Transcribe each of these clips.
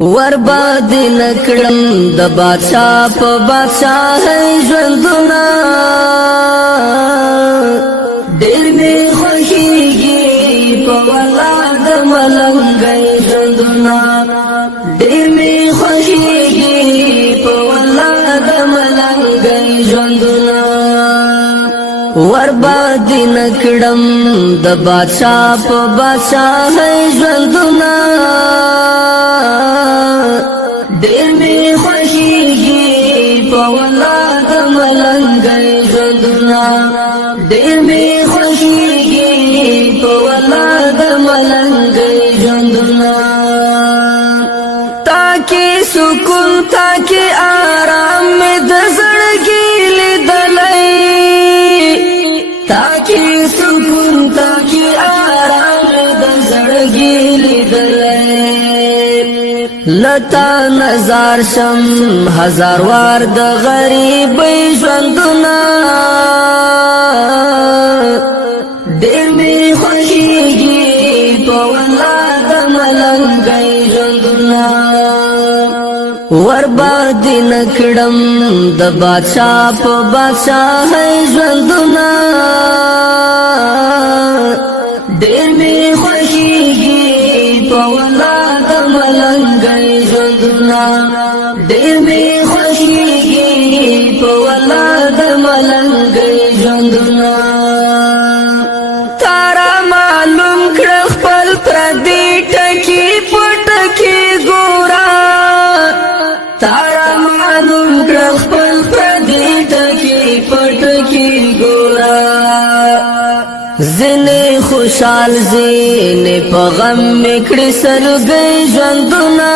ورباد نکړم د بادشاہ په بادشاہ ژوندونه ډېر می خوښیږي په ولاد ملنګي ژوندونه ډېر می خوښیږي په ولاد ملنګي ژوندونه ورباد نکړم د بادشاہ په بادشاہ ژوندونه ډېر می خوښیږي په ولاد ملنګي ژوندونه ډېر می خوښیږي په ولاد ملنګي ژوندونه تاکي سکون تاکي آرام مې د زړګي لیدلې تاکي سکون تاکي آرام مې د زړګي لیدلې لتا نظر شم هزار وار د غریب ژوندونه ډېر می خوښیږي په ولاد ملنګي ژوندونه ورباد نکړم د بادشاہ په بادشاہ ژوندونه ډېر می خوښیږي په ولاد ملنګي ژوندونه ډېر می خوښیږي په ولاد ملنګي ژوندونه تارا معلوم کړ خپل پردي ټکی پټکی ګورا تارا معلوم کړ خپل پردي ټکی پټکی ګورا زنه خوشحال زنه په غم میکړي سرګي ژوندونه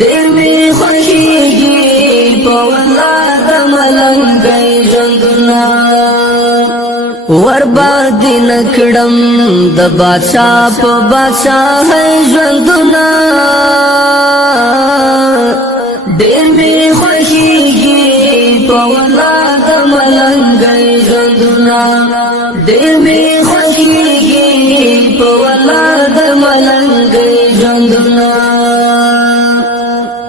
ډېر می خوښیږي په ولاد ملنګي ژوندونه ورباد نکړم د بادشاہ په بادشاہ ژوندونه ډېر می خوښیږي په ولاد ملنګي ژوندونه ډېر می خوښیږي په ولاد ملنګي ژوندونه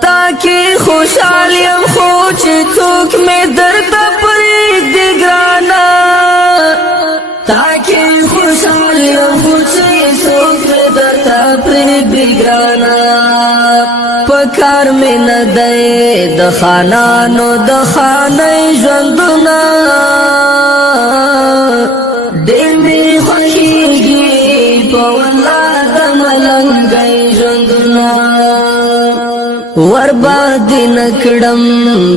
تاکي خوشحال یم خو چې څوک مې درته پرېږدي ګرانه تاکي خوشحال یم خو چې څوک مې درته پرېږدي ګرانه پکار مې نه دی د خانانو د خانۍ ژوندونه ډېر می خوښیږي په ولاد ملنګي ژوندونه ورباد نکړم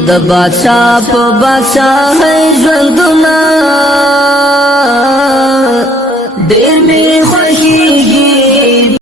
د بادشاہ په بادشاہ ژوندونه